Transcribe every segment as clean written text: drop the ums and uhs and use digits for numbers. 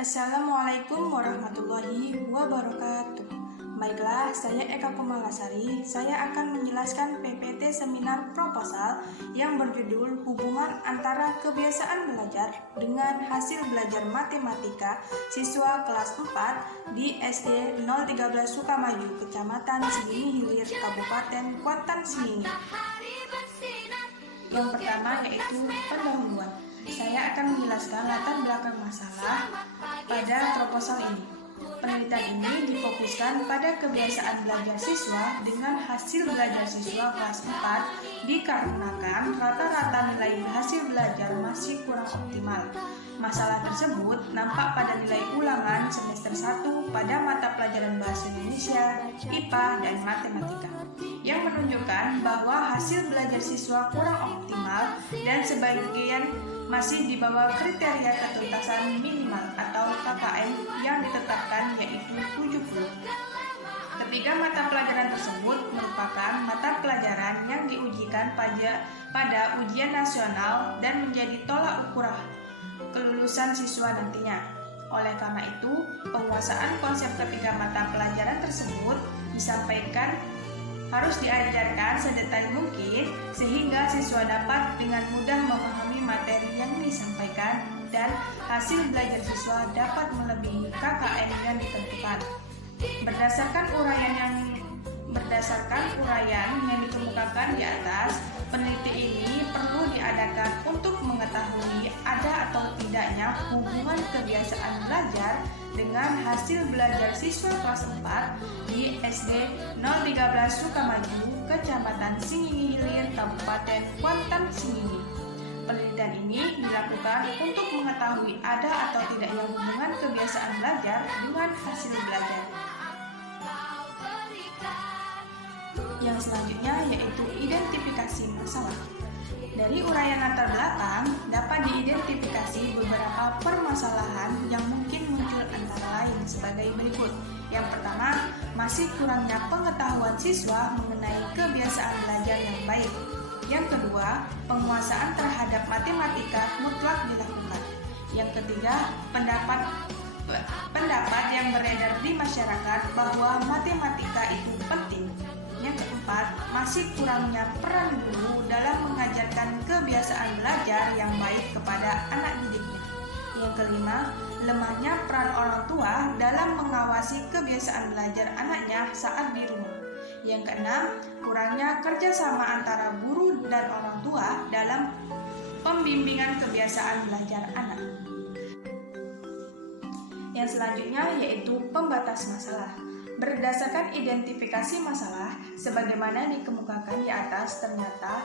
Assalamualaikum warahmatullahi wabarakatuh. Baiklah, saya Eka Kumalasari. Saya akan menjelaskan PPT seminar proposal yang berjudul Hubungan Antara Kebiasaan Belajar dengan Hasil Belajar Matematika Siswa Kelas 4 di SD 013 Sukamaju, Kecamatan Sigini Hilir, Kabupaten Kuantan Sengingi. Yang pertama yaitu pendahuluan. Saya akan menjelaskan latar belakang masalah pada proposal ini. Penelitian ini difokuskan pada kebiasaan belajar siswa dengan hasil belajar siswa kelas 4 dikarenakan rata-rata nilai hasil belajar masih kurang optimal. Masalah tersebut nampak pada nilai ulangan semester 1 pada mata pelajaran Bahasa Indonesia, IPA, dan Matematika, yang menunjukkan bahwa hasil belajar siswa kurang optimal dan sebagian masih di bawah kriteria ketuntasan minimal atau KKM yang ditetapkan, yaitu 70. Ketiga mata pelajaran tersebut merupakan mata pelajaran yang diujikan pada ujian nasional dan menjadi tolak ukur kelulusan siswa nantinya. Oleh karena itu, penguasaan konsep ketiga mata pelajaran tersebut disampaikan harus diajarkan sedetail mungkin sehingga siswa dapat dengan mudah memahami materi yang disampaikan dan hasil belajar siswa dapat melebihi KKM yang ditentukan. Berdasarkan uraian yang dikemukakan di atas, peneliti ini perlu diadakan untuk mengetahui ada atau tidaknya hubungan kebiasaan belajar dengan hasil belajar siswa kelas 4 di SD 013 Sukamaju, Kecamatan Sengingi Hilir, Kabupaten Kuantan Sengingi. Penelitian ini dilakukan untuk mengetahui ada atau tidaknya hubungan kebiasaan belajar dengan hasil belajar. Yang selanjutnya yaitu identifikasi masalah. Dari uraian latar belakang dapat diidentifikasi beberapa permasalahan yang mungkin muncul antara lain sebagai berikut. Yang pertama, masih kurangnya pengetahuan siswa mengenai kebiasaan belajar yang baik. Yang kedua, penguasaan terhadap matematika mutlak dilakukan. Yang ketiga, pendapat yang beredar di masyarakat bahwa matematika itu penting. Yang keempat, masih kurangnya peran guru dalam mengajarkan kebiasaan belajar yang baik kepada anak didiknya. Yang kelima, lemahnya peran orang tua dalam mengawasi kebiasaan belajar anaknya saat di rumah. Yang keenam, kurangnya kerjasama antara guru dan orang tua dalam pembimbingan kebiasaan belajar anak. Yang selanjutnya yaitu pembatas masalah. Berdasarkan identifikasi masalah, sebagaimana dikemukakan di atas, ternyata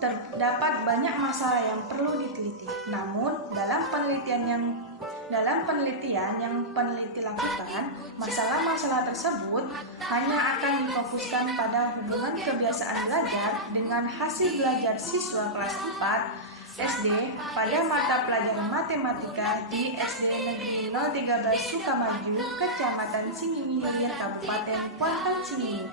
terdapat banyak masalah yang perlu diteliti. Namun, dalam penelitian yang peneliti lakukan, masalah-masalah tersebut hanya akan difokuskan pada hubungan kebiasaan belajar dengan hasil belajar siswa kelas 4 SD pada mata pelajaran matematika di SD Negeri 013 Sukamaju, Kecamatan Sengingi Hilir, Kabupaten Kuantan Sengingi.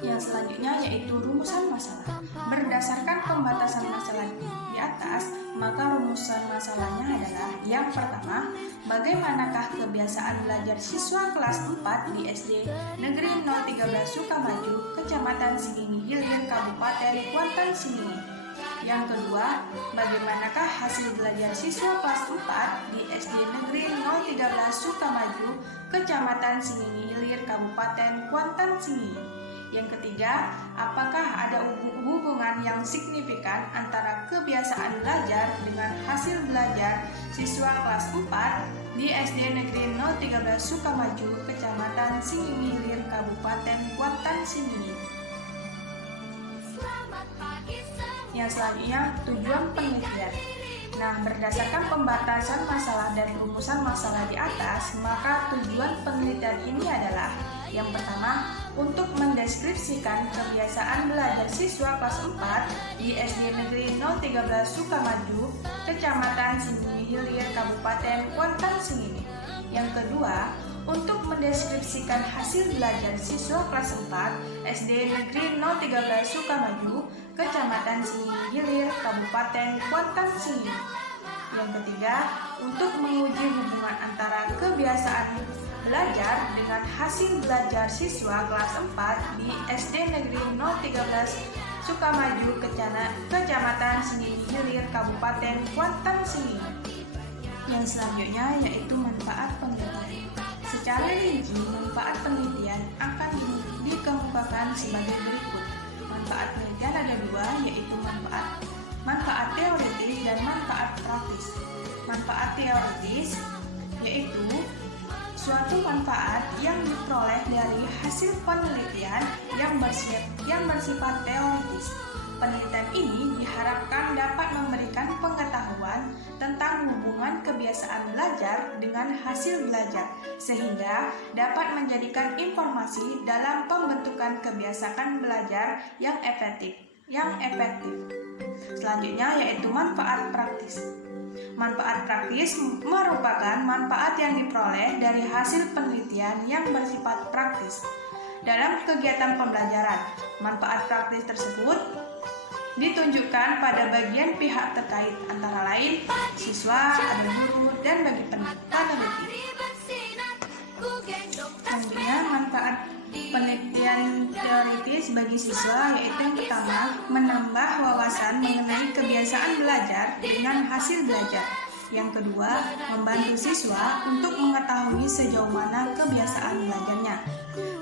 Yang selanjutnya yaitu rumusan masalah. Berdasarkan pembatasan masalah di atas, maka rumusan masalahnya adalah: yang pertama, bagaimanakah kebiasaan belajar siswa kelas 4 di SD Negeri 013 Sukamaju, Kecamatan Sengingi Hilir, Kabupaten Kuantan Sengingi. Yang kedua, bagaimanakah hasil belajar siswa kelas 4 di SD Negeri 013 Sukamaju, Kecamatan Sengingi Hilir, Kabupaten Kuantan Sengingi. Yang ketiga, apakah ada hubungan yang signifikan antara kebiasaan belajar dengan hasil belajar siswa kelas 4 di SD Negeri 013 Sukamaju, Kecamatan Sengingi Hilir, Kabupaten Kuantan Sengingi. Yang selanjutnya, tujuan penelitian. Nah, berdasarkan pembatasan masalah dan rumusan masalah di atas, maka tujuan penelitian ini adalah: yang pertama, untuk mendeskripsikan kebiasaan belajar siswa kelas 4 di SD Negeri 013 Sukamaju, Kecamatan Sengingi Hilir, Kabupaten Kuantan Sengingi. Yang kedua, untuk mendeskripsikan hasil belajar siswa kelas 4 SD Negeri 013 Sukamaju, Kecamatan Sengingi Hilir, Kabupaten Kuantan Sengingi. Yang ketiga, untuk menguji hubungan antara kebiasaan belajar dengan hasil belajar siswa kelas 4 di SD Negeri 013 Sukamaju, Kecamatan Sengingi Hilir, Kabupaten Kuantan Sengingi. Yang selanjutnya yaitu manfaat penelitian. Secara rinci, manfaat penelitian akan dikemukakan sebagai berikut. Manfaat penelitian ada dua, yaitu manfaat teoritis dan manfaat praktis. Manfaat teoritis yaitu suatu manfaat yang diperoleh dari hasil penelitian yang bersifat teoritis. Penelitian ini diharapkan dapat memberikan pengetahuan tentang hubungan kebiasaan belajar dengan hasil belajar, sehingga dapat menjadikan informasi dalam pembentukan kebiasaan belajar yang efektif. Selanjutnya yaitu manfaat praktis. Manfaat praktis merupakan manfaat yang diperoleh dari hasil penelitian yang bersifat praktis dalam kegiatan pembelajaran. Manfaat praktis tersebut ditunjukkan pada bagian pihak terkait, antara lain siswa, ada guru, dan bagi peneliti. Selanjutnya, manfaat penelitian teoritis bagi siswa yaitu yang pertama, menambah wawasan mengenai kebiasaan belajar dengan hasil belajar. Yang kedua, membantu siswa untuk mengetahui sejauh mana kebiasaan belajarnya.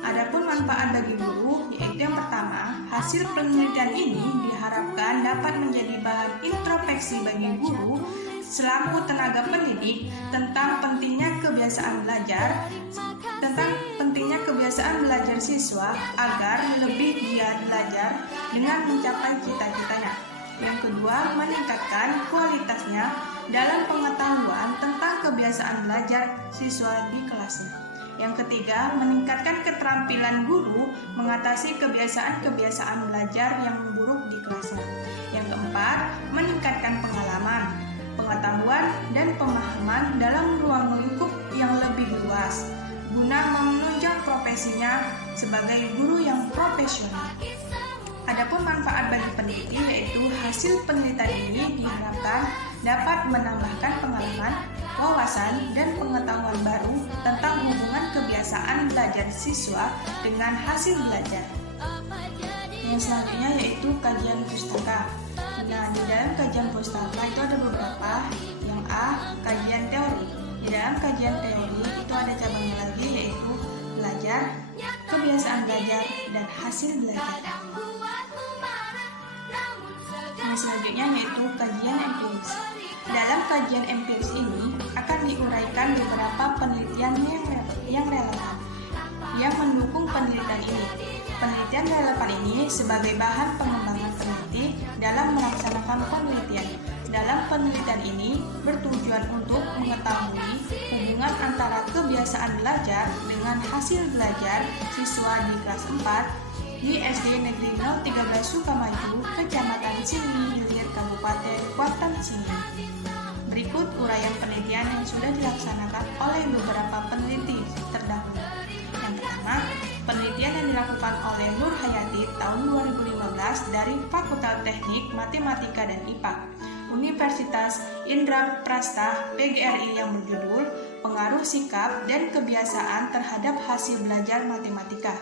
Adapun manfaat bagi guru yaitu yang pertama, hasil penelitian ini diharapkan dapat menjadi bahan introspeksi bagi guru selaku tenaga pendidik tentang pentingnya kebiasaan belajar siswa agar lebih giat belajar dengan mencapai cita-citanya. Yang kedua, meningkatkan kualitasnya dalam pengetahuan tentang kebiasaan belajar siswa di kelasnya. Yang ketiga, meningkatkan keterampilan guru mengatasi kebiasaan-kebiasaan belajar yang buruk di kelasnya. Yang keempat, meningkatkan pengalaman, pengetahuan, dan pemahaman dalam ruang lingkup yang lebih luas, guna menunjang profesinya sebagai guru yang profesional. Adapun manfaat bagi peneliti yaitu hasil penelitian ini diharapkan dapat menambahkan pengalaman, wawasan, dan pengetahuan baru tentang hubungan kebiasaan belajar siswa dengan hasil belajar. Yang selanjutnya yaitu kajian pustaka. Nah, di dalam kajian pustaka itu ada beberapa. Yang A, kajian teori. Di dalam kajian teori itu ada cabangnya lagi yaitu belajar, kebiasaan belajar, dan hasil belajar. Yang selanjutnya yaitu kajian empiris. Dalam kajian empiris ini akan diuraikan beberapa penelitian yang relevan yang mendukung penelitian ini. Penelitian relevan ini sebagai bahan pengembangan peneliti dalam melaksanakan penelitian. Dalam penelitian ini bertujuan untuk mengetahui hubungan antara kebiasaan belajar dengan hasil belajar siswa di kelas 4 di SD Negeri 013 Sukamaju, Kecamatan Sengingi Hilir, Kabupaten Kuantan Sengingi. Berikut uraian penelitian yang sudah dilaksanakan oleh beberapa peneliti terdahulu. Yang pertama, penelitian yang dilakukan oleh Nur Hayati tahun 2015 dari Fakultas Teknik Matematika dan IPA, Universitas Indraprasta PGRI yang berjudul Pengaruh Sikap dan Kebiasaan Terhadap Hasil Belajar Matematika.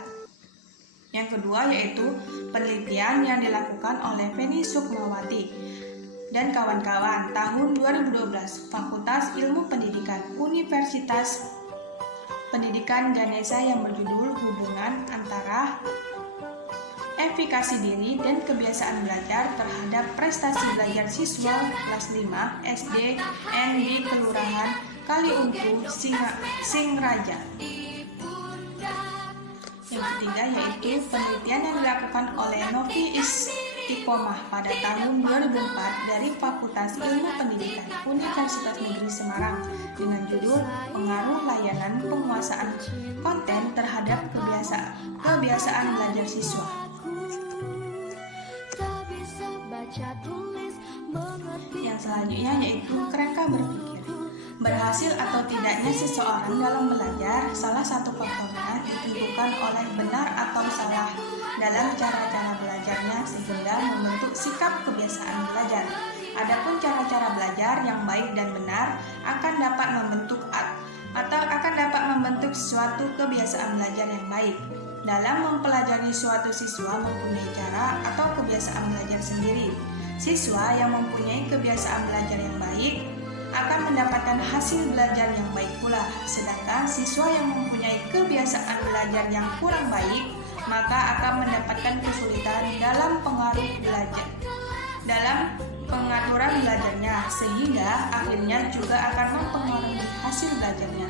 Yang kedua yaitu penelitian yang dilakukan oleh Feni Sukmawati dan kawan-kawan tahun 2012, Fakultas Ilmu Pendidikan, Universitas Pendidikan Ganesha yang berjudul Hubungan Antara Efikasi Diri dan Kebiasaan Belajar Terhadap Prestasi Belajar Siswa Kelas 5 SD di Kelurahan Kaliungku, Singraja. Yang ketiga yaitu penelitian yang dilakukan oleh Novi Istiqomah pada tahun 2004 dari Fakultas Ilmu Pendidikan Universitas Negeri Semarang dengan judul Pengaruh Layanan Penguasaan Konten Terhadap Kebiasaan Belajar Siswa. Yang selanjutnya yaitu kerangka berpikir. Berhasil atau tidaknya seseorang dalam belajar, salah satu faktornya ditentukan oleh benar atau salah dalam cara-cara belajarnya sehingga membentuk sikap kebiasaan belajar. Adapun cara-cara belajar yang baik dan benar akan dapat membentuk suatu kebiasaan belajar yang baik. Dalam mempelajari suatu siswa mempunyai cara atau kebiasaan belajar sendiri. Siswa yang mempunyai kebiasaan belajar yang baik akan mendapatkan hasil belajar yang baik pula. Sedangkan siswa yang mempunyai kebiasaan belajar yang kurang baik, maka akan mendapatkan kesulitan dalam pengaturan belajarnya, sehingga akhirnya juga akan mempengaruhi hasil belajarnya.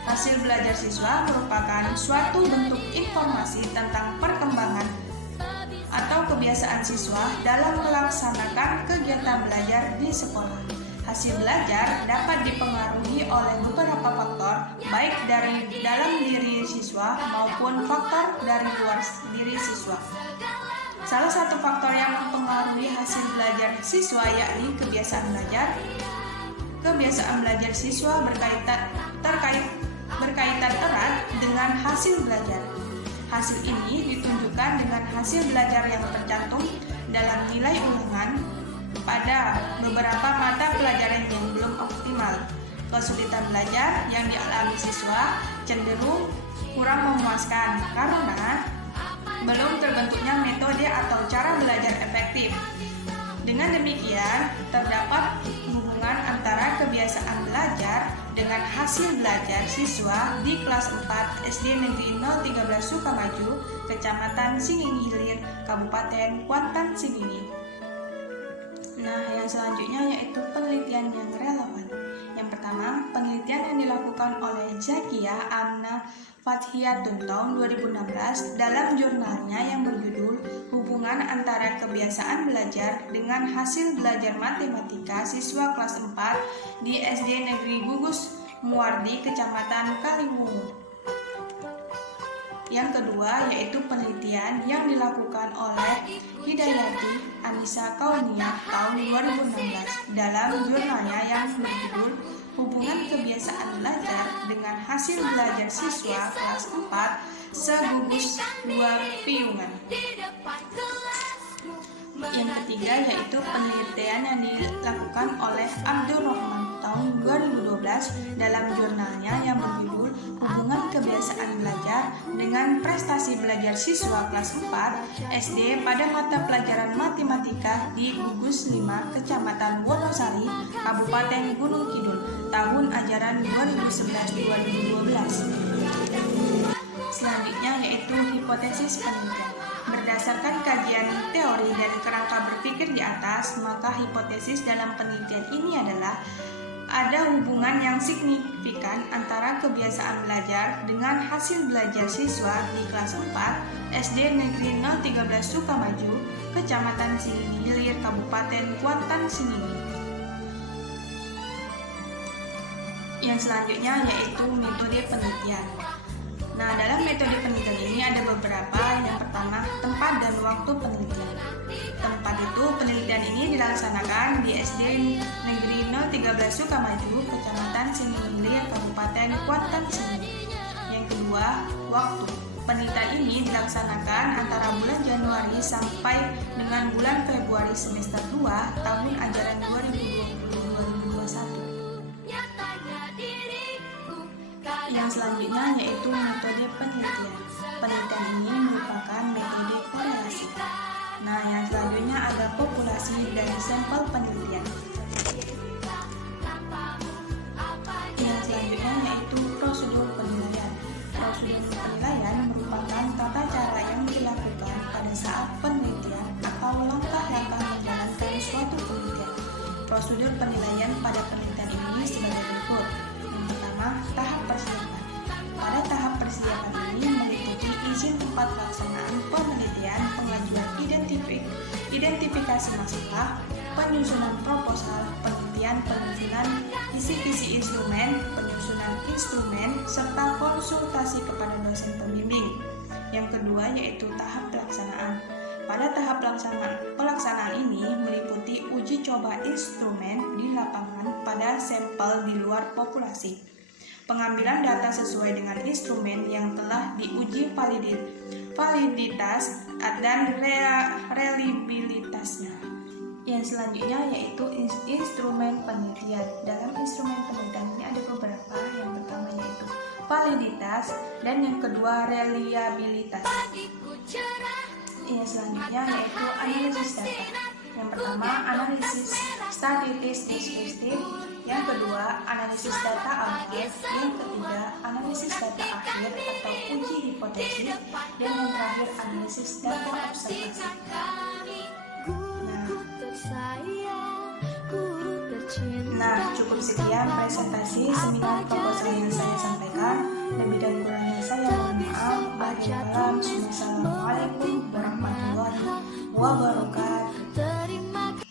Hasil belajar siswa merupakan suatu bentuk informasi tentang perkembangan atau kebiasaan siswa dalam melaksanakan kegiatan belajar di sekolah. Hasil belajar dapat dipengaruhi oleh beberapa faktor, baik dari dalam diri siswa maupun faktor dari luar diri siswa. Salah satu faktor yang mempengaruhi hasil belajar siswa yakni kebiasaan belajar. Kebiasaan belajar siswa berkaitan erat dengan hasil belajar. Hasil ini ditunjukkan dengan hasil belajar yang tercantum dalam nilai ulangan pada beberapa mata pelajaran yang belum optimal. Kesulitan belajar yang dialami siswa cenderung kurang memuaskan karena belum terbentuknya metode atau cara belajar efektif. Dengan demikian, terdapat hubungan antara kebiasaan belajar dengan hasil belajar siswa di kelas 4 SD Negeri 013 Sukamaju, Kecamatan Singing Hilir, Kabupaten Kuantan Sengingi. Nah, yang selanjutnya yaitu penelitian yang relevan. Yang pertama, penelitian yang dilakukan oleh Zakia Amna Fathiyatun tahun 2016 dalam jurnalnya yang berjudul Hubungan Antara Kebiasaan Belajar dengan Hasil Belajar Matematika Siswa Kelas 4 di SD Negeri Gugus Muardi, Kecamatan Kaliwungu. Yang kedua yaitu penelitian yang dilakukan oleh Hidayati Anissa Kauniyah tahun 2016 dalam jurnalnya yang berjudul Hubungan Kebiasaan Belajar dengan Hasil Belajar Siswa Kelas 4 Segugus 2 Piungan. Yang ketiga yaitu penelitian yang dilakukan oleh Abdul Rahman tahun 2012 dalam jurnalnya yang berjudul Hubungan Kebiasaan Belajar dengan Prestasi Belajar Siswa Kelas 4 SD pada mata pelajaran Matematika di Gugus 5, Kecamatan Wonosari, Kabupaten Gunung Kidul, tahun ajaran 2011-2012. Selanjutnya yaitu hipotesis penelitian. Berdasarkan kajian teori dan kerangka berpikir di atas, maka hipotesis dalam penelitian ini adalah ada hubungan yang signifikan antara kebiasaan belajar dengan hasil belajar siswa di kelas 4 SD Negeri 013 Sukamaju, Kecamatan Singing Hilir, Kabupaten Kuantan Sengingi. Yang selanjutnya yaitu metode penelitian. Nah, dalam metode penelitian ini ada beberapa. Yang pertama, tempat dan waktu penelitian. Tempat itu penelitian ini dilaksanakan di SD Negeri 013 Sukamaju, Kecamatan Singing Hilir, Kabupaten Kuantan Sengingi. Yang kedua, waktu. Penelitian ini dilaksanakan antara bulan Januari sampai dengan bulan Februari semester 2 tahun ajaran 2020-2021. Yang selanjutnya yaitu metode penelitian. Penelitian ini merupakan metode korelasi. Nah, yang selanjutnya ada populasi dari sampel penelitian. Yang selanjutnya yaitu prosedur penilaian. Prosedur penilaian merupakan tata cara yang dilakukan pada saat penelitian atau langkah-langkah menjalankan suatu penelitian. Prosedur penilaian pada penelitian ini sebagai berikut. Yang pertama, tahap persiapan. Pada tahap persiapan ini meliputi izin tempat pelaksanaan penelitian, pengajuan identifikasi masalah, penyusunan proposal, penelitian, penyusunan kisi-kisi instrumen, penyusunan instrumen, serta konsultasi kepada dosen pembimbing. Yang kedua yaitu tahap pelaksanaan. Pada tahap pelaksanaan ini meliputi uji coba instrumen di lapangan pada sampel di luar populasi, pengambilan data sesuai dengan instrumen yang telah diuji validitas dan reliabilitasnya. Yang selanjutnya yaitu instrumen penelitian. Dalam instrumen penelitian ini ada beberapa. Yang pertama yaitu validitas dan yang kedua reliabilitas. Yang selanjutnya yaitu analisis data. Yang pertama analisis statistik deskriptif, yang kedua analisis data awal, yang ketiga analisis data akhir atau uji hipotesis, dan yang terakhir analisis data observasi. Nah, cukup sekian presentasi seminar proposal yang saya sampaikan. Lebih dan kurangnya saya mohon maaf. Assalamualaikum warahmatullahi wabarakatuh.